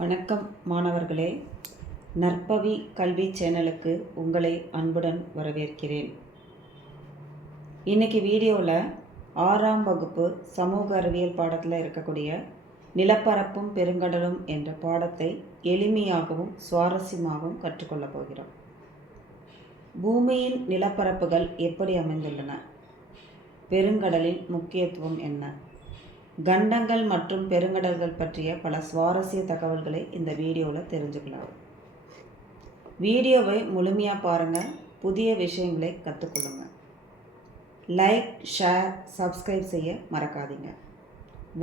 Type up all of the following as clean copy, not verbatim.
வணக்கம் மாணவர்களே, நற்பவி கல்வி சேனலுக்கு உங்களை அன்புடன் வரவேற்கிறேன். இன்றைக்கி வீடியோவில் 6ஆம் வகுப்பு சமூக அறிவியல் பாடத்தில் இருக்கக்கூடிய நிலப்பரப்பும் பெருங்கடலும் என்ற பாடத்தை எளிமையாகவும் சுவாரஸ்யமாகவும் கற்றுக்கொள்ளப் போகிறோம். பூமியின் நிலப்பரப்புகள் எப்படி அமைந்துள்ளன? பெருங்கடலின் முக்கியத்துவம் என்ன? கண்டங்கள் மற்றும் பெருங்கடல்கள் பற்றிய பல சுவாரஸ்ய தகவல்களை இந்த வீடியோவில் தெரிஞ்சுக்கலாம். வீடியோவை முழுமையாக பாருங்கள், புதிய விஷயங்களை கற்றுக்கொள்ளுங்க. லைக், ஷேர், சப்ஸ்கிரைப் செய்ய மறக்காதீங்க.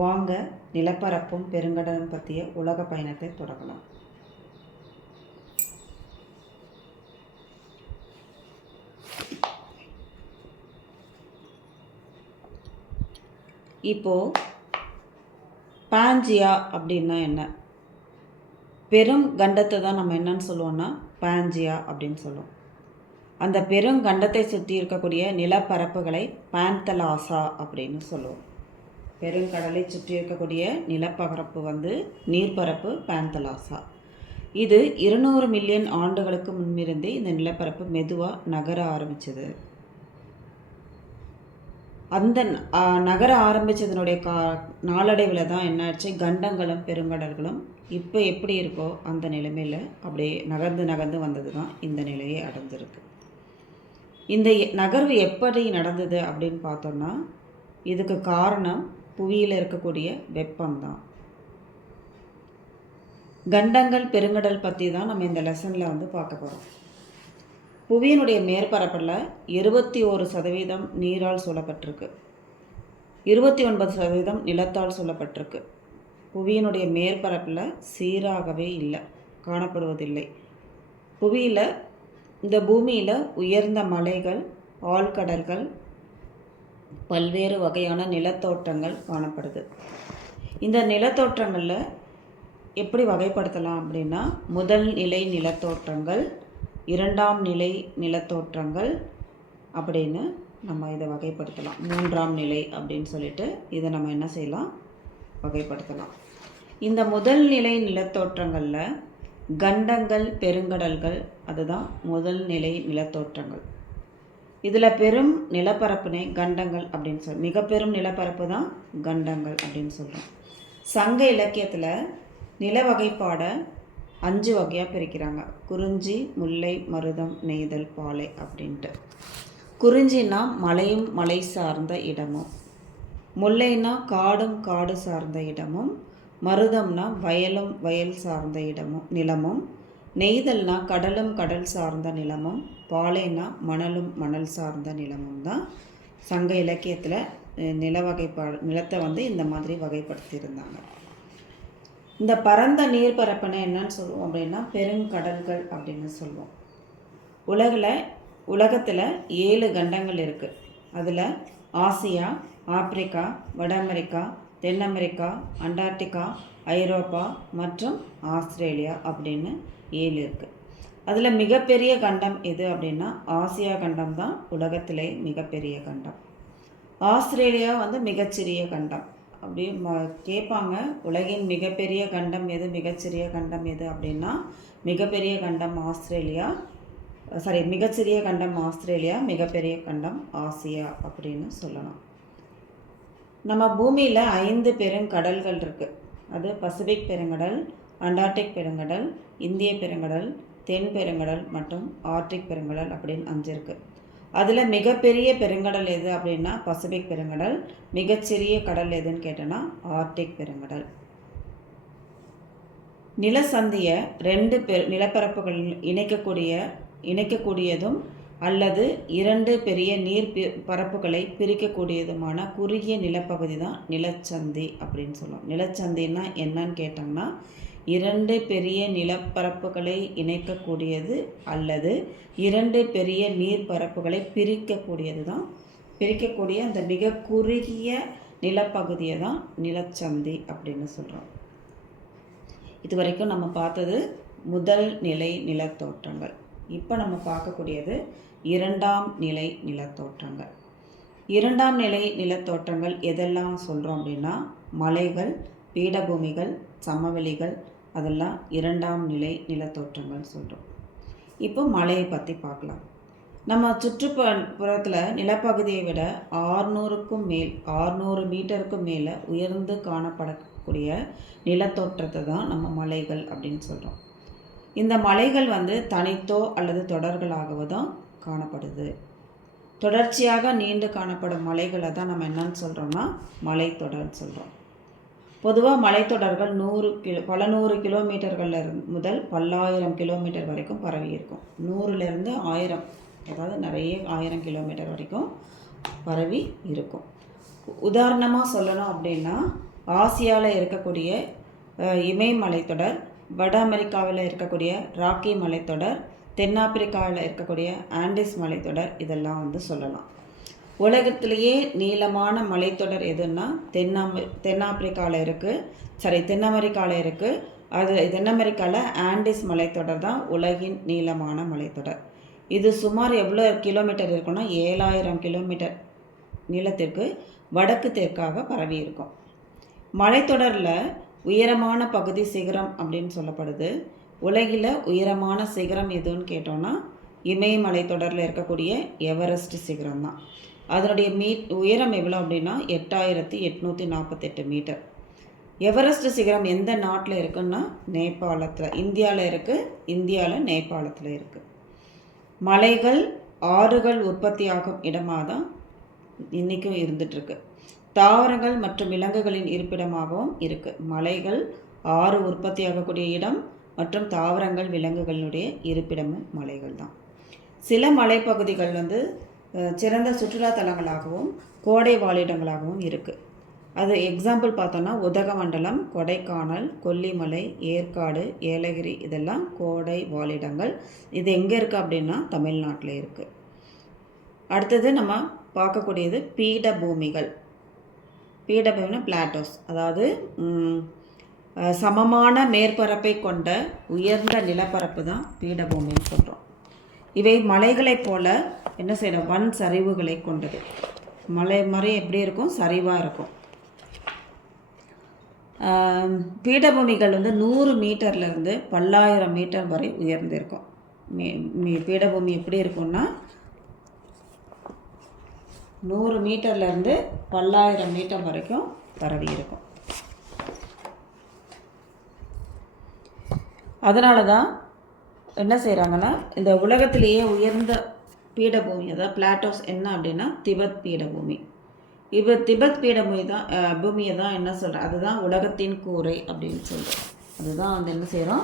வாங்க நிலப்பரப்பும் பெருங்கடலும் பற்றிய உலக பயணத்தை தொடங்கலாம். இப்போது பாஞ்சியா அப்படின்னா என்ன? பெரும் கண்டத்தை தான் நம்ம என்னன்னு சொல்லுவோம்னா பாஞ்சியா அப்படின்னு சொல்லுவோம். அந்த பெருங்கண்டத்தை சுற்றி இருக்கக்கூடிய நிலப்பரப்புகளை பாந்தலாசா அப்படின்னு சொல்லுவோம். பெருங்கடலை சுற்றி இருக்கக்கூடிய நிலப்பரப்பு நீர்ப்பரப்பு பாந்தலாசா. இது 200 மில்லியன் ஆண்டுகளுக்கு முன்பிருந்தே இந்த நிலப்பரப்பு மெதுவாக நகர ஆரம்பித்தது. அந்த நகர ஆரம்பித்ததனுடைய நாளடைவில் தான் என்னாச்சு, கண்டங்களும் பெருங்கடல்களும் இப்போ எப்படி இருக்கோ அந்த நிலைமையில் அப்படியே நகர்ந்து வந்தது தான் இந்த நிலையை அடைஞ்சிருக்கு. இந்த நகர்வு எப்படி நடந்தது அப்படின்னு பார்த்தோம்னா, இதுக்கு காரணம் புவியில் இருக்கக்கூடிய வெப்பம்தான். கண்டங்கள் பெருங்கடல் பற்றி தான் நம்ம இந்த லெசனில் பார்க்க போகிறோம். புவியினுடைய மேற்பரப்பில் 21% நீரால் சூழப்பட்டிருக்கு, 29% நிலத்தால் சூழப்பட்டிருக்கு. புவியினுடைய மேற்பரப்பில் சீராகவே காணப்படுவதில்லை. இந்த பூமியில் உயர்ந்த மலைகள், ஆழ்கடல்கள், பல்வேறு வகையான நிலத்தோற்றங்கள் காணப்படுது. இந்த நிலத்தோற்றங்களில் எப்படி வகைப்படுத்தலாம் அப்படின்னா, முதல் நிலை நிலத்தோற்றங்கள், 2ஆம் நிலை நிலத்தோற்றங்கள் அப்படின்னு நம்ம இதை வகைப்படுத்தலாம். 3ஆம் நிலை அப்படின்னு சொல்லிட்டு இதை நம்ம என்ன செய்யலாம், வகைப்படுத்தலாம். இந்த முதல் நிலை நிலத்தோற்றங்களில் கண்டங்கள் பெருங்கடல்கள் அதுதான் முதல் நிலை நிலத்தோற்றங்கள். இதில் பெரும் நிலப்பரப்புனே கண்டங்கள் அப்படின்னு சொல்கிறோம். மிக பெரும் நிலப்பரப்பு தான் கண்டங்கள் அப்படின்னு சொல்கிறோம். சங்க இலக்கியத்தில் நில வகைப்பாடை 5 வகையாக பிரிக்கிறாங்க. குறிஞ்சி, முல்லை, மருதம், நெய்தல், பாலை அப்படின்ட்டு. குறிஞ்சின்னா மலையும் மலை சார்ந்த இடமும், முல்லைன்னா காடும் காடு சார்ந்த இடமும், மருதம்னா வயலும் வயல் சார்ந்த நிலமும், நெய்தல்னா கடலும் கடல் சார்ந்த நிலமும், பாலைனா மணலும் மணல் சார்ந்த நிலமும் தான் சங்க இலக்கியத்தில் நிலத்தை இந்த மாதிரி வகைப்படுத்தியிருந்தாங்க. இந்த பரந்த நீர்ப்பரப்புனை என்னன்னு சொல்லுவோம் அப்படின்னா பெருங்கடல்கள் அப்படின்னு சொல்லுவோம். உலகத்தில் 7 கண்டங்கள் இருக்குது. அதில் ஆசியா, ஆப்பிரிக்கா, வட அமெரிக்கா, தென் அமெரிக்கா, அண்டார்டிகா, ஐரோப்பா மற்றும் ஆஸ்திரேலியா அப்படின்னு 7 இருக்குது. அதில் மிகப்பெரிய கண்டம் எது அப்படின்னா ஆசியா கண்டம் தான் உலகத்திலே மிகப்பெரிய கண்டம். ஆஸ்திரேலியா மிகச்சிறிய கண்டம். அப்படி கேட்பாங்க, உலகின் மிகப்பெரிய கண்டம் எது, மிகச்சிறிய கண்டம் எது அப்படின்னா மிகப்பெரிய கண்டம் மிகச்சிறிய கண்டம் ஆஸ்திரேலியா, மிகப்பெரிய கண்டம் ஆசியா அப்படின்னு சொல்லலாம். நம்ம பூமியில் 5 பெருங்கடல்கள் இருக்குது. அது பசிபிக் பெருங்கடல், அண்டார்டிக் பெருங்கடல், இந்திய பெருங்கடல், தென் பெருங்கடல் மற்றும் ஆர்டிக் பெருங்கடல் அப்படின்னு 5 இருக்குது. அதில் மிகப்பெரிய பெருங்கடல் எது அப்படின்னா பசிபிக் பெருங்கடல். மிகச்சிறிய கடல் எதுன்னு கேட்டோன்னா ஆர்டிக் பெருங்கடல். நிலசந்தியை 2 நிலப்பரப்புகள் இணைக்கக்கூடியதும் அல்லது 2 பெரிய நீர் பரப்புகளை பிரிக்கக்கூடியதுமான குறுகிய நிலப்பகுதி தான் நிலச்சந்தி அப்படின்னு சொல்லுவோம். நிலச்சந்தின்னா என்னன்னு கேட்டோம்னா 2 பெரிய நிலப்பரப்புகளை இணைக்கக்கூடியது அல்லது 2 பெரிய நீர்ப்பரப்புகளை பிரிக்கக்கூடிய அந்த மிக குறுகிய நிலப்பகுதியை தான் நிலச்சந்தி அப்படின்னு சொல்கிறோம். இது வரைக்கும் நம்ம பார்த்தது முதல் நிலை நிலத்தோற்றங்கள். இப்போ நம்ம பார்க்கக்கூடியது 2ஆம் நிலை நிலத்தோற்றங்கள். 2ஆம் நிலை நிலத்தோற்றங்கள் எதெல்லாம் சொல்கிறோம் அப்படின்னா மலைகள், பீடபூமிகள், சமவெளிகள், அதெல்லாம் இரண்டாம் நிலை நிலத்தோற்றங்கள் சொல்கிறோம். இப்போ மலையை பற்றி பார்க்கலாம். நம்ம சுற்றுப்புறத்தில் நிலப்பகுதியை விட 600 மீட்டருக்கும் மேலே உயர்ந்து காணப்படக்கூடிய நிலத்தோற்றத்தை தான் நம்ம மலைகள் அப்படின்னு சொல்கிறோம். இந்த மலைகள் தனித்தோ அல்லது தொடர்களாகவோ தான் காணப்படுது. தொடர்ச்சியாக நீண்டு காணப்படும் மலைகளை தான் நம்ம என்னன்னு சொல்கிறோம்னா மலைத்தொடர்ன்னு சொல்கிறோம். பொதுவாக மலைத்தொடர்கள் பல நூறு கிலோமீட்டர்கள் முதல் பல்லாயிரம் கிலோமீட்டர் வரைக்கும் பரவி இருக்கும். 100லேருந்து 1000, அதாவது நிறைய 1000 கிலோமீட்டர் வரைக்கும் பரவி இருக்கும். உதாரணமாக சொல்லணும் அப்படின்னா, ஆசியாவில் இருக்கக்கூடிய இமயமலைத்தொடர், வட அமெரிக்காவில் இருக்கக்கூடிய ராக்கி மலைத்தொடர், தென்னாப்பிரிக்காவில் இருக்கக்கூடிய ஆண்டிஸ் மலைத்தொடர், இதெல்லாம் சொல்லலாம். உலகத்திலேயே நீளமான மலைத்தொடர் எதுன்னா தென் அமெரிக்காவில் இருக்குது. அது தென் அமெரிக்காவில் ஆண்டிஸ் மலைத்தொடர் தான் உலகின் நீளமான மலைத்தொடர். இது சுமார் எவ்வளோ கிலோமீட்டர் இருக்குன்னா 7000 கிலோமீட்டர் நீளத்திற்கு வடக்கு தெற்காக பரவி இருக்கும். மலைத்தொடரில் உயரமான பகுதி சிகரம் அப்படின்னு சொல்லப்படுது. உலகில் உயரமான சிகரம் எதுன்னு கேட்டோன்னா இமயமலைத்தொடரில் இருக்கக்கூடிய எவரெஸ்ட் சிகரம் தான். அதனுடைய உயரம் எவ்வளோ அப்படின்னா 8848 மீட்டர். எவரெஸ்ட் சிகரம் எந்த நாட்டில் இருக்குன்னா நேபாளத்தில், இந்தியாவில் நேபாளத்தில் இருக்குது. மலைகள் ஆறுகள் உற்பத்தியாகும் இடமாக தான் இன்றைக்கும் இருந்துகிட்ருக்கு. தாவரங்கள் மற்றும் விலங்குகளின் இருப்பிடமாகவும் இருக்குது. மலைகள் ஆறு உற்பத்தியாகக்கூடிய இடம் மற்றும் தாவரங்கள் விலங்குகளுடைய இருப்பிடமும் மலைகள் தான். சில மலைப்பகுதிகள் சிறந்த சுற்றுலா தலங்களாகவும் கோடை வாழிடங்களாகவும் இருக்குது. அது எக்ஸாம்பிள் பார்த்தோன்னா உதகமண்டலம், கொடைக்கானல், கொல்லிமலை, ஏற்காடு, ஏலகிரி இதெல்லாம் கோடை வாழிடங்கள். இது எங்கே இருக்குது அப்படின்னா தமிழ்நாட்டில் இருக்குது. அடுத்தது நம்ம பார்க்கக்கூடியது பீடபூமிகள். பீடபூமினா பிளாட்டோஸ், அதாவது சமமான மேற்பரப்பை கொண்ட உயர்ந்த நிலப்பரப்பு தான் பீடபூமின்னு சொல்கிறோம். இவை மலைகளைப் போல என்ன செய்யணும், வன் சரிவுகளை கொண்டது. மலை எப்படி இருக்கும், சரிவாக இருக்கும். பீடபூமிகள் 100 மீட்டர்லேருந்து பல்லாயிரம் மீட்டர் வரை உயர்ந்திருக்கும். பீடபூமி எப்படி இருக்கும்னா 100 மீட்டர்லேருந்து பல்லாயிரம் மீட்டர் வரைக்கும் பரவி இருக்கும். அதனால தான் என்ன செய்கிறாங்கன்னா, இந்த உலகத்திலேயே உயர்ந்த பீடபூமி, அதாவது பிளாட்டோஸ் என்ன அப்படின்னா திபெத் பீடபூமி. இப்போ திபெத் பீடபூமி தான் பூமியை தான் என்ன சொல்கிறோம், அதுதான் உலகத்தின் கூரை அப்படின்னு சொல்கிறோம். அதுதான் என்ன செய்கிறோம்,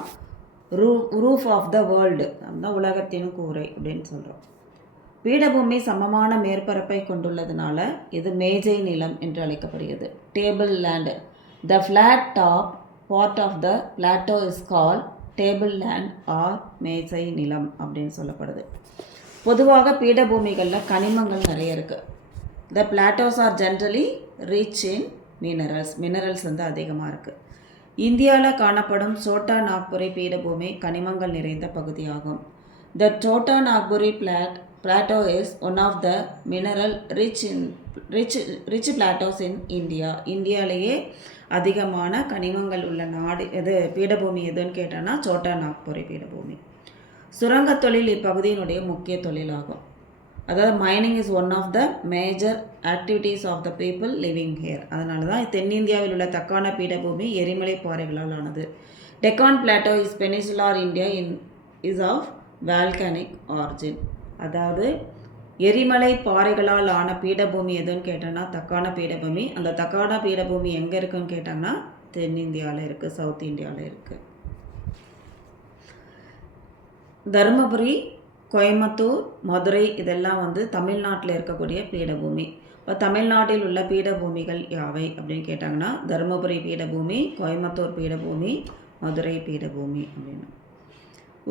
ரூஃப் ஆஃப் த வேர்ல்டு, அதுதான் உலகத்தின் கூரை அப்படின்னு சொல்கிறோம். பீடபூமி சமமான மேற்பரப்பை கொண்டுள்ளதுனால இது மேஜை நிலம் என்று அழைக்கப்படுகிறது. Tableland. The flat top part of the plateau is call tableland or மேஜை நிலம் அப்படின்னு சொல்லப்படுது. பொதுவாக பீடபூமிகளில் கனிமங்கள் நிறைய இருக்குது. The plateaus are generally rich in minerals அதிகமாக இருக்குது. இந்தியாவில் காணப்படும் சோட்டா நாக்புரி பீடபூமி கனிமங்கள் நிறைந்த பகுதியாகும். த Chhota Nagpuri plateau is one of the mineral rich plateaus in India. இந்தியாவிலேயே அதிகமான கனிமங்கள் உள்ள நாடு எது, பீடபூமி எதுன்னு கேட்டோன்னா சோட்டா நாக்புரி பீடபூமி. சுரங்கத் தொழில் இப்பகுதியினுடைய முக்கிய தொழிலாகும். அதாவது mining is one of the major activities of the people living here. அதனால தான் தென்னிந்தியாவில் உள்ள தக்கான பீடபூமி எரிமலை பாறைகளால் ஆனது. Deccan plateau is peninsular India is of volcanic origin. அதாவது எரிமலை பாறைகளால் ஆன பீடபூமி எதுன்னு கேட்டோன்னா தக்கான பீடபூமி. அந்த தக்கான பீடபூமி எங்கே இருக்குன்னு கேட்டாங்கன்னா தென்னிந்தியாவில் இருக்குது, சவுத் இந்தியாவில் இருக்குது. தருமபுரி, கோயம்புத்தூர், மதுரை இதெல்லாம் தமிழ்நாட்டில் இருக்கக்கூடிய பீடபூமி. இப்போ தமிழ்நாட்டில் உள்ள பீடபூமிகள் யாவை அப்படின்னு கேட்டாங்கன்னா தருமபுரி பீடபூமி, கோயம்புத்தூர் பீடபூமி, மதுரை பீடபூமி அப்படின்னு.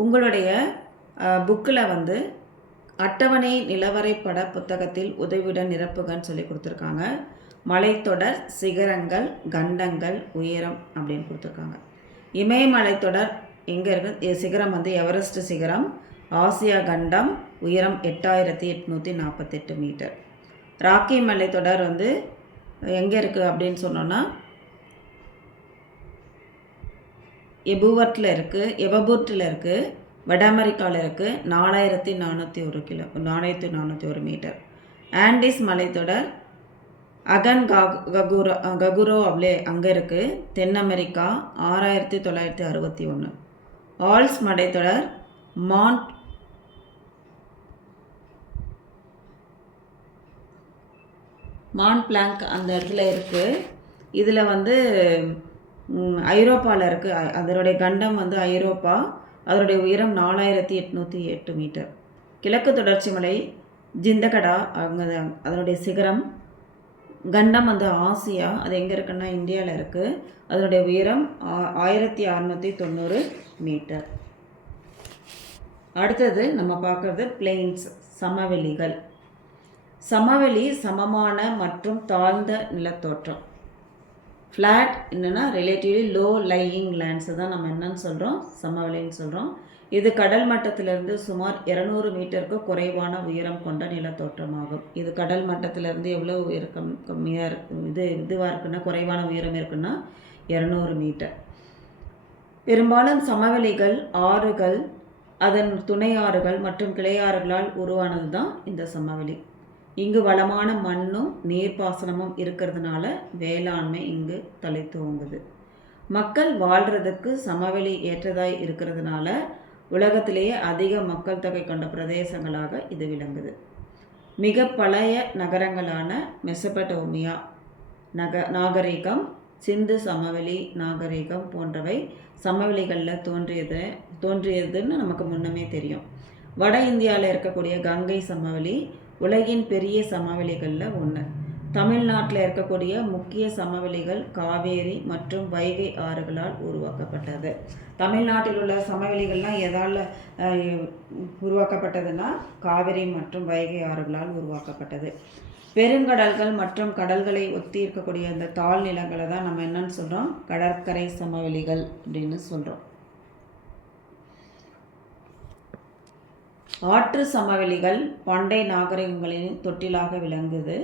உங்களுடைய புக்கில் அட்டவணை நிலவரைப்பட புத்தகத்தில் உதவியுடன் நிரப்புகன்னு சொல்லி கொடுத்துருக்காங்க. மலைத்தொடர், சிகரங்கள், கண்டங்கள், உயரம் அப்படின்னு கொடுத்துருக்காங்க. இமயமலைத்தொடர் எங்கே இருக்குது, சிகரம் எவரெஸ்ட் சிகரம், ஆசியா கண்டம், உயரம் 8848 மீட்டர். ராக்கி மலைத்தொடர் எங்கே இருக்குது அப்படின்னு சொன்னோன்னா எபுவர்ட்டில் இருக்குது, எபபுர்ட்டில் இருக்குது, வட அமெரிக்காவில் இருக்குது. 4401 மீட்டர். ஆண்டிஸ் மலைத்தொடர் ககுரோ அங்கே இருக்குது, தென் அமெரிக்கா. 6961. ஆல்ஸ் மலைத்தொடர் மாண்ட் பிளாங்க் அந்த இடத்துல இருக்குது. இதில் வந்து ஐரோப்பாவில் இருக்குது. அதனுடைய கண்டம் வந்து ஐரோப்பா. அதனுடைய உயரம் 4808 மீட்டர். கிழக்கு தொடர்ச்சி மலை ஜிந்தகடா அங்கே அதனுடைய சிகரம். கண்டம் வந்து ஆசியா. அது எங்கே இருக்குன்னா இந்தியாவில் இருக்குது. அதனுடைய உயரம் 1690 மீட்டர். அடுத்தது நம்ம பார்க்குறது பிளெயின்ஸ், சமவெளிகள். சமவெளி சமமான மற்றும் தாழ்ந்த நிலத்தோற்றம். ஃப்ளாட் என்னென்னா ரிலேட்டிவ்லி லோ லையிங் லேண்ட்ஸை தான் நம்ம என்னன்னு சொல்கிறோம், சமவெளின்னு சொல்கிறோம். இது கடல் மட்டத்திலிருந்து சுமார் 200 மீட்டருக்கு குறைவான உயரம் கொண்ட நிலத்தோற்றமாகும். இது கடல் மட்டத்திலிருந்து எவ்வளோ உயரம் கம்மியாக இருக்கு, இதுவாக இருக்குன்னா குறைவான உயரம் இருக்குன்னா 200 மீட்டர். பெரும்பாலும் சமவெளிகள் ஆறுகள், அதன் துணை ஆறுகள் மற்றும் கிளையாறுகளால் உருவானது தான் இந்த சமவெளி. இங்கு வளமான மண்ணும் நீர்ப்பாசனமும் இருக்கிறதுனால வேளாண்மை இங்கு தழைத்தோங்குது. மக்கள் வாழ்கிறதுக்கு சமவெளி ஏற்றதாய் இருக்கிறதுனால உலகத்திலேயே அதிக மக்கள் தொகை கொண்ட பிரதேசங்களாக இது விளங்குது. மிக பழைய நகரங்களான மெசபடோமியா நாகரிகம், சிந்து சமவெளி நாகரிகம் போன்றவை சமவெளிகளில் தோன்றியதுன்னு நமக்கு முன்னமே தெரியும். வட இந்தியாவில் இருக்கக்கூடிய கங்கை சமவெளி உலகின் பெரிய சமவெளிகளில் ஒன்று. தமிழ்நாட்டில் இருக்கக்கூடிய முக்கிய சமவெளிகள் காவேரி மற்றும் வைகை ஆறுகளால் உருவாக்கப்பட்டது. தமிழ்நாட்டில் உள்ள சமவெளிகள்லாம் எதால் உருவாக்கப்பட்டதுன்னா காவேரி மற்றும் வைகை ஆறுகளால் உருவாக்கப்பட்டது. பெருங்கடல்கள் மற்றும் கடல்களை ஒத்தி இருக்கக்கூடிய அந்த தாழ் நிலங்களை தான் நம்ம என்னன்னு சொல்கிறோம், கடற்கரை சமவெளிகள் அப்படின்னு சொல்கிறோம். ஆற்று சமவெளிகள் பண்டை நாகரிகங்களின் தொட்டிலாக விளங்குது.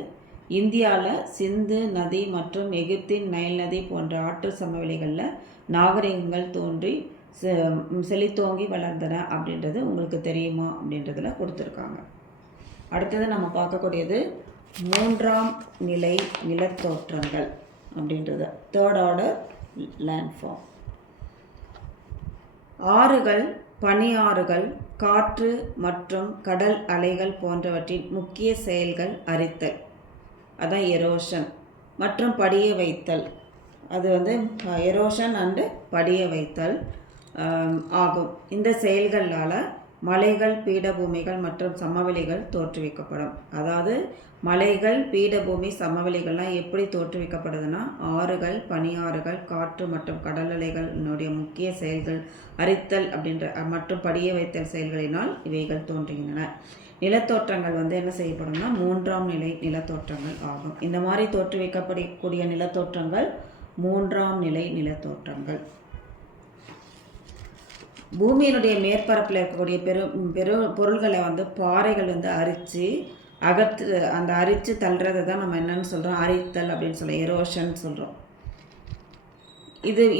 இந்தியாவில் சிந்து நதி மற்றும் எகிப்தின் நைல் நதி போன்ற ஆற்று சமவெளிகளில் நாகரிகங்கள் தோன்றி செழித்தோங்கி வளர்ந்தன அப்படின்றது உங்களுக்கு தெரியுமா அப்படின்றதில் கொடுத்துருக்காங்க. அடுத்தது நம்ம பார்க்கக்கூடியது 3ஆம் நிலை நிலத்தோற்றங்கள் அப்படின்றது, 3rd ஆர்டர் லேண்ட்ஃபார்ம். ஆறுகள், பனியாறுகள், காற்று மற்றும் கடல் அலைகள் போன்றவற்றின் முக்கிய செயல்கள் அரித்தல், அதான் எரோஷன், மற்றும் படிய வைத்தல். அது வந்து எரோஷன் அண்டு படிய வைத்தல் ஆகும். இந்த செயல்களால் மலைகள், பீடபூமிகள் மற்றும் சமவெளிகள் தோற்றுவிக்கப்படும். அதாவது மலைகள், பீடபூமி, சமவெளிகள்லாம் எப்படி தோற்றுவிக்கப்படுதுன்னா ஆறுகள், பனியாறுகள், காற்று மற்றும் கடல் அலைகளினுடைய முக்கிய செயல்கள் அரித்தல் அப்படின்ற மற்றும் படிய வைத்தல் செயல்களினால் இவைகள் தோன்றுகின்றன. நிலத்தோற்றங்கள் வந்து என்ன செய்யப்படும்னா 3ஆம் நிலை நிலத்தோற்றங்கள் ஆகும். இந்த மாதிரி தோற்றுவிக்கப்படக்கூடிய நிலத்தோற்றங்கள் 3ஆம் நிலை நிலத்தோற்றங்கள். பூமியினுடைய மேற்பரப்பில் இருக்கக்கூடிய பொருள்களை வந்து பாறைகள் வந்து அரித்து அந்த அரித்து தள்ளுறதை தான் நம்ம என்னன்னு சொல்கிறோம், அரித்தல் அப்படின்னு சொல்கிறோம், எரோஷன் சொல்கிறோம்.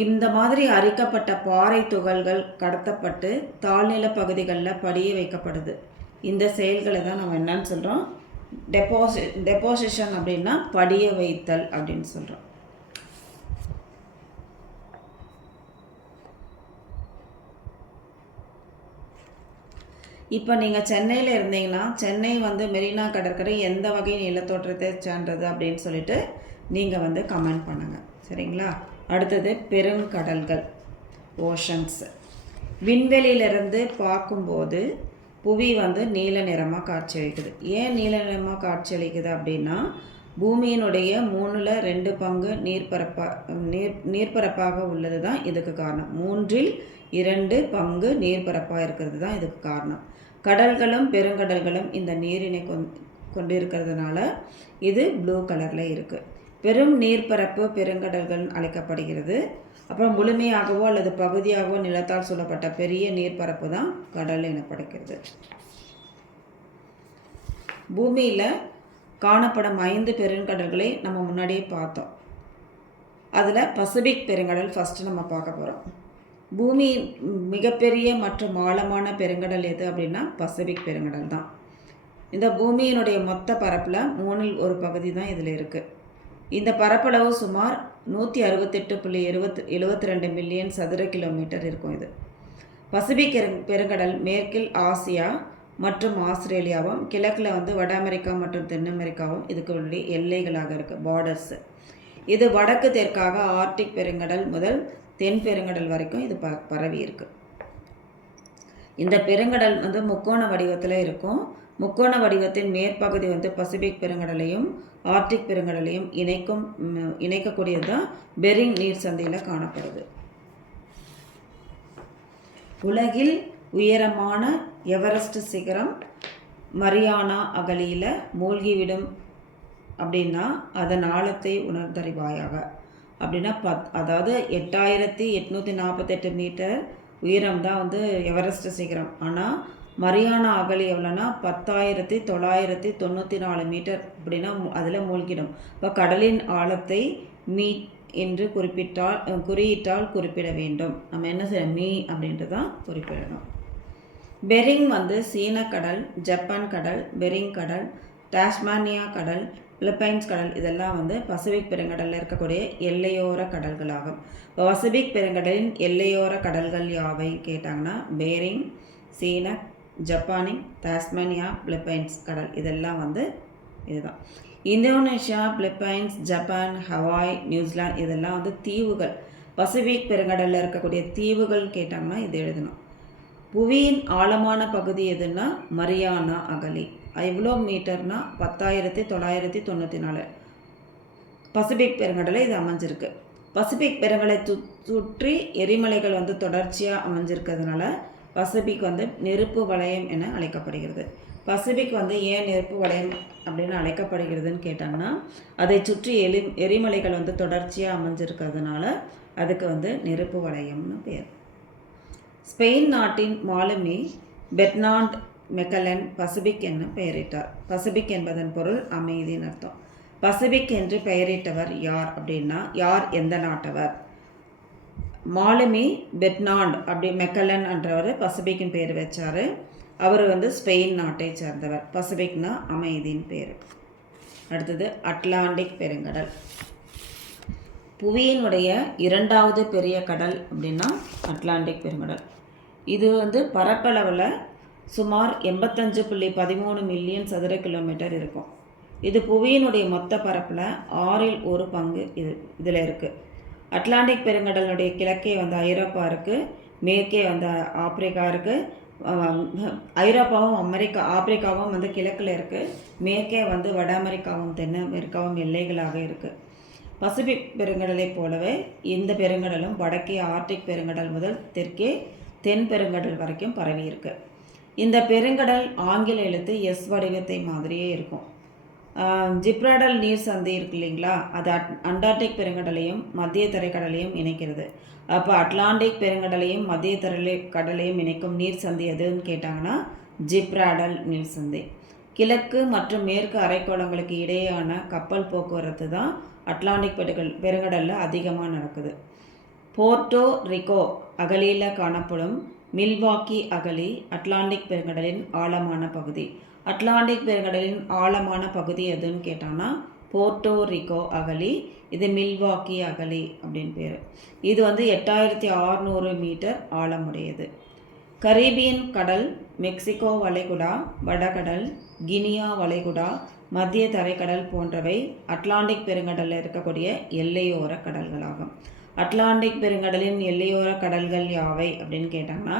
இந்த மாதிரி அரிக்கப்பட்ட பாறை துகள்கள் கடத்தப்பட்டு தாழ்நில பகுதிகளில் படிய வைக்கப்படுது. இந்த செயல்களை தான் நம்ம என்னன்னு சொல்கிறோம், டெபோசிஷன் அப்படின்னா படிய வைத்தல் அப்படின்னு சொல்கிறோம். இப்போ நீங்கள் சென்னையில் இருந்தீங்கன்னா சென்னை வந்து மெரினா கடற்கரை எந்த வகை நிலத்தோற்றத்தை சார்ந்தது அப்படின்னு சொல்லிட்டு நீங்கள் வந்து கமெண்ட் பண்ணுங்கள், சரிங்களா? அடுத்தது பெருங்கடல்கள், ஓஷன்ஸ். விண்வெளியிலிருந்து பார்க்கும்போது புவி வந்து நீல நிறமாக காட்சியளிக்குது. ஏன் நீல நிறமாக காட்சியளிக்குது அப்படின்னா பூமியினுடைய 3/2 பங்கு நீர்ப்பரப்பாக உள்ளது தான் இதுக்கு காரணம். 3/2 பங்கு நீர்ப்பரப்பாக இருக்கிறது தான் இதுக்கு காரணம். கடல்களும் பெருங்கடல்களும் இந்த நீரினை கொண்டிருக்கிறதுனால இது ப்ளூ கலரில் இருக்குது. பெரும் நீர்ப்பரப்பு பெருங்கடல்கள் அழைக்கப்படுகிறது. அப்புறம் முழுமையாகவோ அல்லது பகுதியாகவோ நிலத்தால் சூழப்பட்ட பெரிய நீர்ப்பரப்பு தான் கடல் எனப்படுகிறது. பூமியில் காணப்படும் 5 பெருங்கடல்களை நம்ம முன்னாடியே பார்த்தோம். அதில் பசிபிக் பெருங்கடல் ஃபஸ்ட்டு நம்ம பார்க்க போகிறோம். பூமியின் மிகப்பெரிய மற்றும் ஆழமான பெருங்கடல் எது அப்படின்னா பசிபிக் பெருங்கடல் தான். இந்த பூமியினுடைய மொத்த பரப்பில் 1/3 பகுதி தான் இதில் இருக்குது. இந்த பரப்பளவு சுமார் 168.72 மில்லியன் சதுர கிலோமீட்டர் இருக்கும். இது பசிபிக் பெருங்கடல் மேற்கில் ஆசியா மற்றும் ஆஸ்திரேலியாவும், கிழக்கில் வட அமெரிக்கா மற்றும் தென் அமெரிக்காவும் இதுக்கு உடைய எல்லைகளாக இருக்குது, பார்டர்ஸு. இது வடக்கு தெற்காக ஆர்டிக் பெருங்கடல் முதல் தென் பெருங்கடல் வரைக்கும் இது பரவி இருக்கு. இந்த பெருங்கடல் முக்கோண வடிவத்தில் இருக்கும். முக்கோண வடிவத்தின் மேற்பகுதி பசிபிக் பெருங்கடலையும் ஆர்டிக் பெருங்கடலையும் இணைக்கக்கூடியது தான் பெரிங் நீர் சந்தியில் காணப்படுது. உலகில் உயரமான எவரெஸ்ட் சிகரம் மரியானா அகழியில் மூழ்கிவிடும் அப்படின்னா அதன் ஆழத்தை உணர்ந்தறிவாயாக அப்படின்னா அதாவது 8848 மீட்டர் உயரம் தான் எவரெஸ்ட் சிகரம். ஆனால் மரியானா அகழி எவ்வளோன்னா 10,994 மீட்டர் அப்படின்னா அதில் மூழ்கிடும். இப்போ கடலின் ஆழத்தை மீ என்று குறியிட்டால் குறிப்பிட வேண்டும். நம்ம என்ன செய்யணும், மீ அப்படின்ட்டு தான் குறிப்பிடணும். பெரிங் சீன கடல், ஜப்பான் கடல், பெரிங் கடல், டாஸ்மானியா கடல், பிலிப்பைன்ஸ் கடல் இதெல்லாம் பசிபிக் பெருங்கடலில் இருக்கக்கூடிய எல்லையோர கடல்களாகும். இப்போ பசிபிக் பெருங்கடலின் எல்லையோர கடல்கள் யாவை கேட்டாங்கன்னா பேரிங், சீன, ஜப்பானிக், டாஸ்மானியா, பிலிப்பைன்ஸ் கடல் இதெல்லாம் இதுதான். Indonesia, Philippines, Japan, Hawaii, New Zealand இதெல்லாம் தீவுகள். பசிபிக் பெருங்கடலில் இருக்கக்கூடிய தீவுகள் கேட்டாங்கன்னா இது எழுதணும். புவியின் ஆழமான பகுதி எதுன்னா மரியானா அகழி. எவ்வளோ மீட்டர்னா 10,994. பசிபிக் பெருங்கடலை இது அமைஞ்சிருக்கு. பசிபிக் பெருங்கடலை சுற்றி எரிமலைகள் தொடர்ச்சியாக அமைஞ்சிருக்கிறதுனால பசிபிக் நெருப்பு வளையம் என அழைக்கப்படுகிறது. பசிபிக் ஏன் நெருப்பு வளையம் அப்படின்னு அழைக்கப்படுகிறதுன்னு கேட்டாங்கன்னா அதை சுற்றி எரிமலைகள் தொடர்ச்சியாக அமைஞ்சிருக்கிறதுனால அதுக்கு நெருப்பு வளையம்னு பேர். ஸ்பெயின் நாட்டின் மாலுமி பெர்னார்ட் மெக்கலன் பசிபிக் என பெயரிட்டார். பசிபிக் என்பதன் பொருள் அமைதியின் அர்த்தம். பசிபிக் என்று பெயரிட்டவர் யார் அப்படின்னா எந்த நாட்டவர்? மாலுமி பெர்னார்ட் மெக்கலன் என்றவர் பசிபிக்கின் பேர் வச்சார். அவர் ஸ்பெயின் நாட்டை சேர்ந்தவர். பசிபிக்னா அமைதியின் பேர். அடுத்தது அட்லாண்டிக் பெருங்கடல். புவியினுடைய 2வது பெரிய கடல் அப்படின்னா அட்லாண்டிக் பெருங்கடல். இது பரப்பளவில் சுமார் 85.13 மில்லியன் சதுர கிலோமீட்டர் இருக்கும். இது புவியினுடைய மொத்த பரப்பில் 1/6 இதில் இருக்குது. அட்லாண்டிக் பெருங்கடலுடைய கிழக்கே ஐரோப்பா இருக்குது, மேற்கே ஆப்பிரிக்கா இருக்குது. ஐரோப்பாவும் ஆப்பிரிக்காவும் கிழக்கில் இருக்குது, மேற்கே வட அமெரிக்காவும் தென் அமெரிக்காவும் எல்லைகளாக இருக்குது. பசிபிக் பெருங்கடலை போலவே இந்த பெருங்கடலும் வடக்கே ஆர்டிக் பெருங்கடல் முதல் தெற்கே தென் பெருங்கடல் வரைக்கும் பரவி இருக்கு. இந்த பெருங்கடல் ஆங்கில எழுத்து எஸ் வடிவத்தை மாதிரியே இருக்கும். ஜிப்ரால்டர் நீர் சந்தி இருக்கு இல்லைங்களா, அது அண்டார்டிக் பெருங்கடலையும் மத்திய தரைக்கடலையும் இணைக்கிறது. அப்போ அட்லாண்டிக் பெருங்கடலையும் மத்திய தரைக்கடலையும் இணைக்கும் நீர் சந்தி எதுன்னு கேட்டாங்கன்னா ஜிப்ரால்டர் நீர் சந்தி. கிழக்கு மற்றும் மேற்கு அரைக்கோளங்களுக்கு இடையேயான கப்பல் போக்குவரத்து தான் அட்லாண்டிக் பெருங்கடலில் அதிகமாக நடக்குது. போர்ட்டோ ரிகோ அகழியில் காணப்படும் மில்வாக்கி அகழி அட்லாண்டிக் பெருங்கடலின் ஆழமான பகுதி. அட்லாண்டிக் பெருங்கடலின் ஆழமான பகுதி எதுன்னு கேட்டாங்கன்னா போர்ட்டோ ரிகோ அகழி. இது மில்வாக்கி அகழி அப்படின்னு பேர். இது 8600 மீட்டர் ஆழமுடையது. கரீபியன் கடல், மெக்சிகோ வளைகுடா, வடகடல், கினியா வளைகுடா, மத்திய தரைக்கடல் போன்றவை அட்லாண்டிக் பெருங்கடலில் இருக்கக்கூடிய எல்லையோர கடல்களாகும். அட்லாண்டிக் பெருங்கடலின் எல்லையோர கடல்கள் யாவை அப்படின்னு கேட்டாங்கன்னா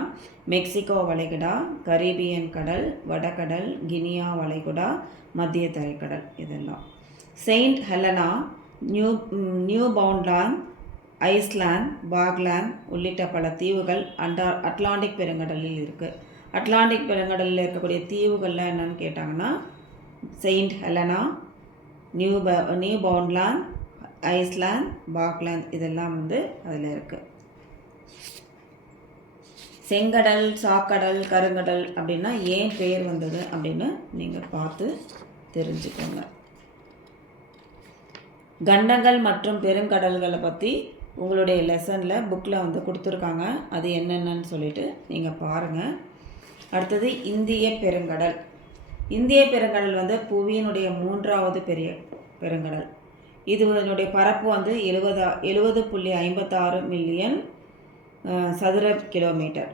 மெக்சிகோ வளைகுடா, கரீபியன் கடல், வடகடல், கினியா வளைகுடா, மத்திய தரைக்கடல் இதெல்லாம். செயின்ட் ஹெலனா, நியூபவுண்ட்லாந்து, ஐஸ்லாந்து, பாக்லாந்து உள்ளிட்ட பல தீவுகள் அட்லாண்டிக் பெருங்கடலில் இருக்குது. அட்லாண்டிக் பெருங்கடலில் இருக்கக்கூடிய தீவுகள்லாம் என்னென்னு கேட்டாங்கன்னா செயின்ட் ஹெலனா, நியூபவுண்ட்லாந்து, ஐஸ்லாந்து, பாக்லாந்து இதெல்லாம் அதில் இருக்குது. செங்கடல், சாக்கடல், கருங்கடல் அப்படின்னா ஏன் பேர் வந்தது அப்படின்னு நீங்கள் பார்த்து தெரிஞ்சுக்கோங்க. கண்டங்கள் மற்றும் பெருங்கடல்களை பற்றி உங்களுடைய லெசனில் புக்கில் வந்து கொடுத்துருக்காங்க. அது என்னென்னு சொல்லிட்டு நீங்கள் பாருங்கள். அடுத்தது இந்திய பெருங்கடல். இந்திய பெருங்கடல் வந்து புவியினுடைய 3வது பெரிய பெருங்கடல். இதனுடைய பரப்பு வந்து 70.56 மில்லியன் சதுர கிலோமீட்டர்.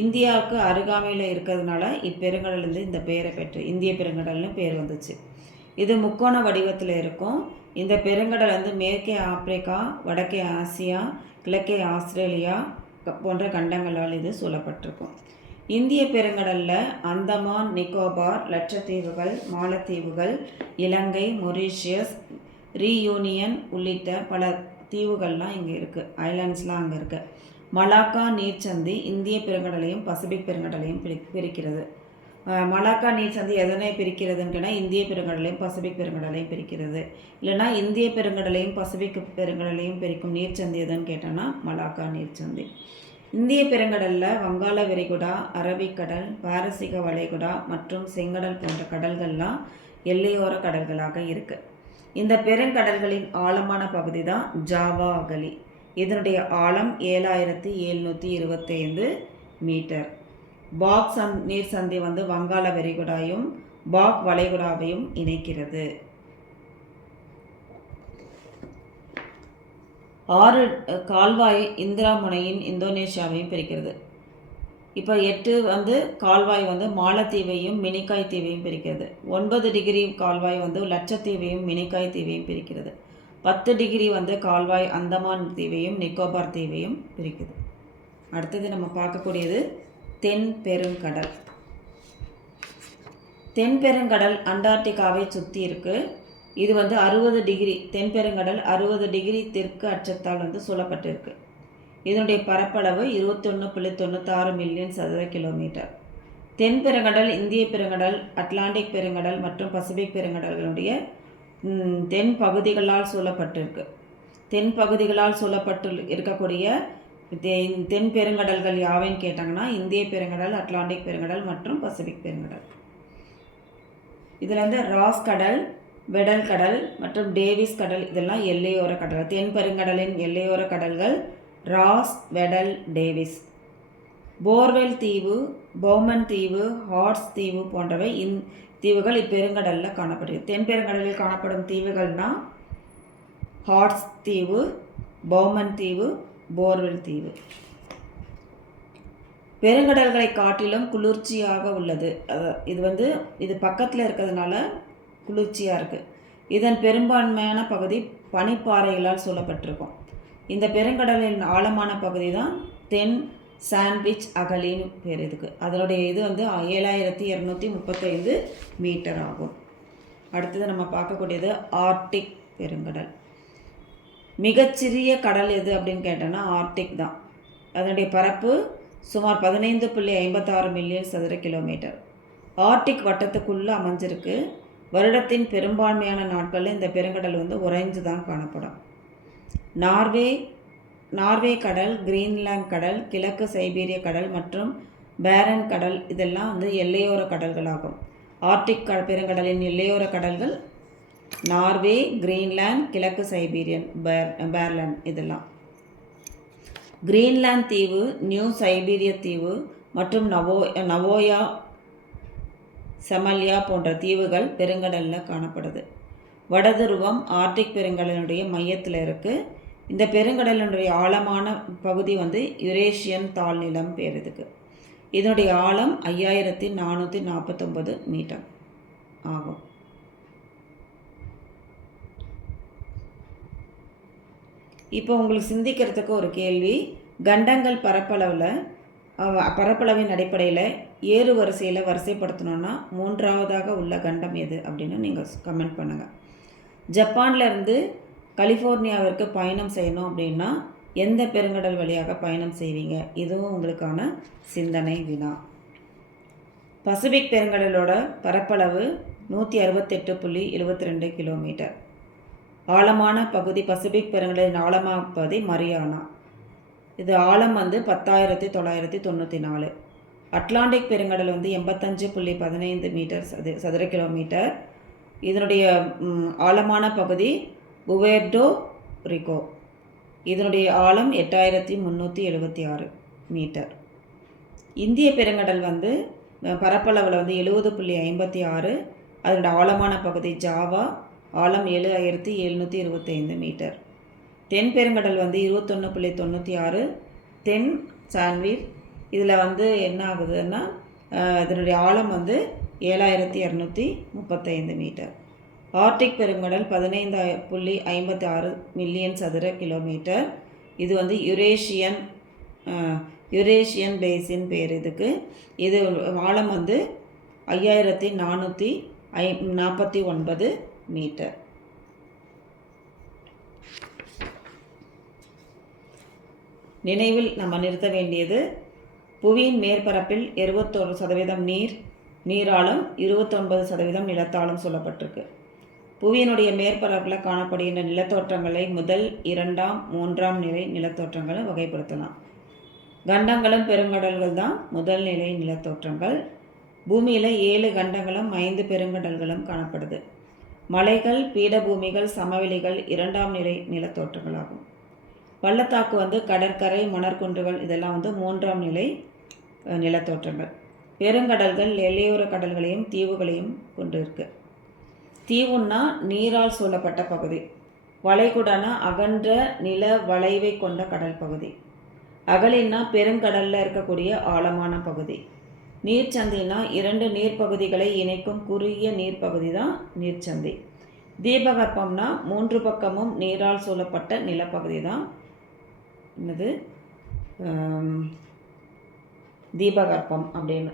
இந்தியாவுக்கு அருகாமையில் இருக்கிறதுனால இப்பெருங்கடல் வந்து இந்த பெயரை பெற்று இந்திய பெருங்கடல்னு பேர் வந்துச்சு. இது முக்கோண வடிவத்தில் இருக்கும். இந்த பெருங்கடல் வந்து மேற்கே ஆப்பிரிக்கா, வடக்கே ஆசியா, கிழக்கே ஆஸ்திரேலியா போன்ற கண்டங்களால் இது சூழப்பட்டிருக்கும். இந்திய பெருங்கடலில் அந்தமான், நிக்கோபார், லட்சத்தீவுகள், மாலத்தீவுகள், இலங்கை, மொரீஷியஸ், ரீயூனியன் உள்ளிட்ட பல தீவுகள்லாம் இங்கே இருக்குது. ஐலாண்ட்ஸ்லாம் அங்கே இருக்குது. மலாக்கா நீர்ச்சந்தி இந்திய பெருங்கடலையும் பசிபிக் பெருங்கடலையும் பிரிக்கிறது. மலாக்கா நீர்ச்சந்தி எதனை பிரிக்கிறதுன்னு இந்திய பெருங்கடலையும் பசிபிக் பெருங்கடலையும் பிரிக்கிறது. இல்லைனா இந்திய பெருங்கடலையும் பசிபிக் பெருங்கடலையும் பிரிக்கும் நீர்ச்சந்தி எதுன்னு கேட்டோன்னா மலாக்கா நீர்ச்சந்தி. இந்திய பெருங்கடலில் வங்காள விரிகுடா, அரபிக்கடல், பாரசீக வளைகுடா மற்றும் செங்கடல் போன்ற கடல்கள்லாம் எல்லையோர கடல்களாக இருக்குது. இந்த பெருங்கடல்களின் ஆழமான பகுதி தான் ஜாவா அகழி. இதனுடைய ஆழம் 7725 மீட்டர். பாக் நீர் சந்தி வந்து வங்காள விரிகுடாவையும் பாக் வளைகுடாவையும் இணைக்கிறது. 6 கால்வாய் இந்திரா முனையின் இந்தோனேஷியாவையும் பிரிக்கிறது. இப்போ 8 வந்து கால்வாய் வந்து மாலத்தீவையும் மினிக்காய் தீவையும் பிரிக்கிறது. 9 டிகிரி கால்வாய் வந்து லட்சத்தீவையும் மினிக்காய் தீவையும் பிரிக்கிறது. 10 டிகிரி வந்து கால்வாய் அந்தமான் தீவையும் நிக்கோபார் தீவையும் பிரிக்குது. அடுத்தது நம்ம பார்க்கக்கூடியது தென் பெருங்கடல். தென் பெருங்கடல் அண்டார்டிகாவை சுற்றி இருக்குது. இது வந்து 60 டிகிரி, தென் பெருங்கடல் 60 டிகிரி தெற்கு அச்சத்தால் வந்து சூழப்பட்டிருக்கு. இதனுடைய பரப்பளவு 21.96 மில்லியன் சதுர கிலோமீட்டர். தென் பெருங்கடல், இந்திய பெருங்கடல், அட்லாண்டிக் பெருங்கடல் மற்றும் பசிபிக் பெருங்கடல்களுடைய தென் பகுதிகளால் சூழப்பட்டிருக்கு. தென் பகுதிகளால் சூழப்பட்டு இருக்கக்கூடிய தென் பெருங்கடல்கள் யாவைன்னு கேட்டாங்கன்னா இந்திய பெருங்கடல், அட்லாண்டிக் பெருங்கடல் மற்றும் பசிபிக் பெருங்கடல். இதில் வந்து ராஸ் கடல், வெடல் கடல் மற்றும் டேவிஸ் கடல் இதெல்லாம் எல்லையோர கடல். தென் பெருங்கடலின் எல்லையோர கடல்கள் ராஸ், வெடல், டேவிஸ். போர்வெல் தீவு, பௌமன் தீவு, ஹார்ட்ஸ் தீவு போன்றவை தீவுகள் இப்பெருங்கடலில் காணப்படுகிறது. தென் பெருங்கடலில் காணப்படும் தீவுகள்னால் ஹார்ட்ஸ் தீவு, பௌமன் தீவு, போர்வெல் தீவு. பெருங்கடல்களை காட்டிலும் குளிர்ச்சியாக உள்ளது. இது பக்கத்தில் இருக்கிறதுனால குளிர்ச்சியாக இருக்குது. இதன் பெரும்பான்மையான பகுதி பனிப்பாறைகளால் சூழப்பட்டிருக்கும். இந்த பெருங்கடலின் ஆழமான பகுதி தான் தென் சாண்ட்விச் அகழின்னு பேர் இதுக்கு. அதனுடைய இது வந்து 7235 மீட்டர் ஆகும். அடுத்தது நம்ம பார்க்கக்கூடியது ஆர்க்டிக் பெருங்கடல். மிகச்சிறிய கடல் எது அப்படின்னு கேட்டோன்னா ஆர்க்டிக் தான். அதனுடைய பரப்பு சுமார் 15.56 மில்லியன் சதுர கிலோமீட்டர். ஆர்க்டிக் வட்டத்துக்குள்ளே அமைஞ்சிருக்கு. வருடத்தின் பெரும்பான்மையான நாட்களில் இந்த பெருங்கடல் வந்து உறைஞ்சு தான் காணப்படும். நார்வே கடல், கிரீன்லாந்து கடல், கிழக்கு சைபீரிய கடல் மற்றும் பேரன் கடல் இதெல்லாம் வந்து எல்லையோர கடல்களாகும். ஆர்க்டிக் பெருங்கடலின் எல்லையோர கடல்கள் நார்வே, கிரீன்லாந்து, கிழக்கு சைபீரியன், பேர்லாந்து இதெல்லாம். கிரீன்லாந்து தீவு, நியூ சைபீரிய தீவு மற்றும் நவோயா, செமல்யா போன்ற தீவுகள் பெருங்கடலில் காணப்படுது. வடதுருவம் ஆர்க்டிக் பெருங்கடலினுடைய மையத்தில் இருக்குது. இந்த பெருங்கடலினுடைய ஆழமான பகுதி வந்து யுரேஷியன் தாழ்நிலம் பேர் இதுக்கு. இதனுடைய ஆழம் 5449 மீட்டர் ஆகும். இப்போ உங்களுக்கு சிந்திக்கிறதுக்கு ஒரு கேள்வி. கண்டங்கள் பரப்பளவின் அடிப்படையில் ஏறு வரிசையில் வரிசைப்படுத்தணுன்னா 3ஆவதாக உள்ள கண்டம் எது அப்படின்னு நீங்கள் கமெண்ட் பண்ணுங்கள். ஜப்பான்லேருந்து கலிஃபோர்னியாவிற்கு பயணம் செய்யணும் அப்படின்னா எந்த பெருங்கடல் வழியாக பயணம் செய்வீங்க? இதுவும் உங்களுக்கான சிந்தனை வினா. பசிபிக் பெருங்கடலோட பரப்பளவு 168.72 கிலோமீட்டர். ஆழமான பகுதி பசிபிக் பெருங்கடலின் ஆழமான பகுதி மரியானா. இது ஆழம் வந்து 10,994. அட்லாண்டிக் பெருங்கடல் வந்து 85.15 மீட்டர் சதுர கிலோமீட்டர். இதனுடைய ஆழமான பகுதி புவேர்டோ ரிகோ. இதனுடைய ஆழம் 8376 மீட்டர். இந்திய பெருங்கடல் வந்து பரப்பளவில் வந்து 70.56. அதோட ஆழமான பகுதி ஜாவா, ஆழம் 7725 மீட்டர். தென் பெருங்கடல் வந்து 21.96. தென் சான்வீர், இதில் வந்து என்ன ஆகுதுன்னா இதனுடைய ஆழம் வந்து 7235 மீட்டர். ஆர்டிக் பெருங்கடல் 15.56 மில்லியன் சதுர கிலோமீட்டர். இது வந்து யுரேஷியன் பேசின் பேர் இதுக்கு. இது ஆழம் வந்து 5449 மீட்டர். நினைவில் நம்ம நிறுத்த வேண்டியது, புவியின் மேற்பரப்பில் 21% நீராலும் 29% நிலத்தாலும் சொல்லப்பட்டிருக்கு. புவியினுடைய மேற்பரப்பில் காணப்படுகின்ற நிலத்தோற்றங்களை முதல், 2ஆம், 3ஆம் நிலை நிலத்தோற்றங்களை வகைப்படுத்தலாம். கண்டங்களும் பெருங்கடல்கள் தான் முதல் நிலை நிலத்தோற்றங்கள். பூமியில் 7 கண்டங்களும் 5 பெருங்கடல்களும் காணப்படுது. மலைகள், பீடபூமிகள், சமவெளிகள் 2ஆம் நிலை நிலத்தோற்றங்களாகும். பள்ளத்தாக்கு வந்து கடற்கரை, மணற்குன்றுகள் இதெல்லாம் வந்து 3ஆம் நிலை நிலத்தோற்றங்கள். பெருங்கடல்கள் எல்லையோர கடல்களையும் தீவுகளையும் கொண்டிருக்கு. தீவுன்னா நீரால் சூழப்பட்ட பகுதி. வளைகுடானா அகன்ற நில வளைவை கொண்ட கடல் பகுதி. அகலின்னா பெருங்கடலில் இருக்கக்கூடிய ஆழமான பகுதி. நீர்ச்சந்தினா 2 நீர்ப்பகுதிகளை இணைக்கும் குறுகிய நீர்ப்பகுதி தான் நீர்ச்சந்தி. தீபகற்பம்னா 3 பக்கமும் நீரால் சூழப்பட்ட நிலப்பகுதி தான் என்னது தீபகற்பம் அப்படின்னு.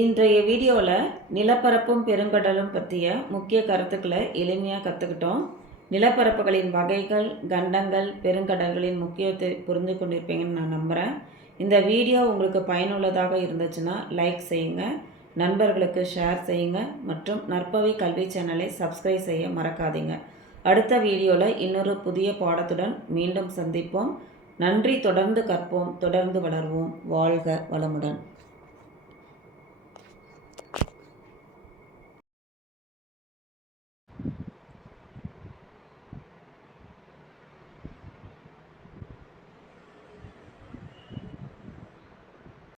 இன்றைய வீடியோவில் நிலப்பரப்பும் பெருங்கடலும் பற்றிய முக்கிய கருத்துக்களை எளிமையாக கற்றுக்கிட்டோம். நிலப்பரப்புகளின் வகைகள், கண்டங்கள், பெருங்கடல்களின் முக்கியத்தை புரிந்து கொண்டிருப்பீங்கன்னு நான் நம்புகிறேன். இந்த வீடியோ உங்களுக்கு பயனுள்ளதாக இருந்துச்சுன்னா லைக் செய்யுங்க, நண்பர்களுக்கு ஷேர் செய்யுங்க மற்றும் நற்பவி கல்வி சேனலை சப்ஸ்கிரைப் செய்ய மறக்காதீங்க. அடுத்த வீடியோவில் இன்னொரு புதிய பாடத்துடன் மீண்டும் சந்திப்போம். நன்றி. தொடர்ந்து கற்போம், தொடர்ந்து வளர்வோம். வாழ்க வளமுடன்.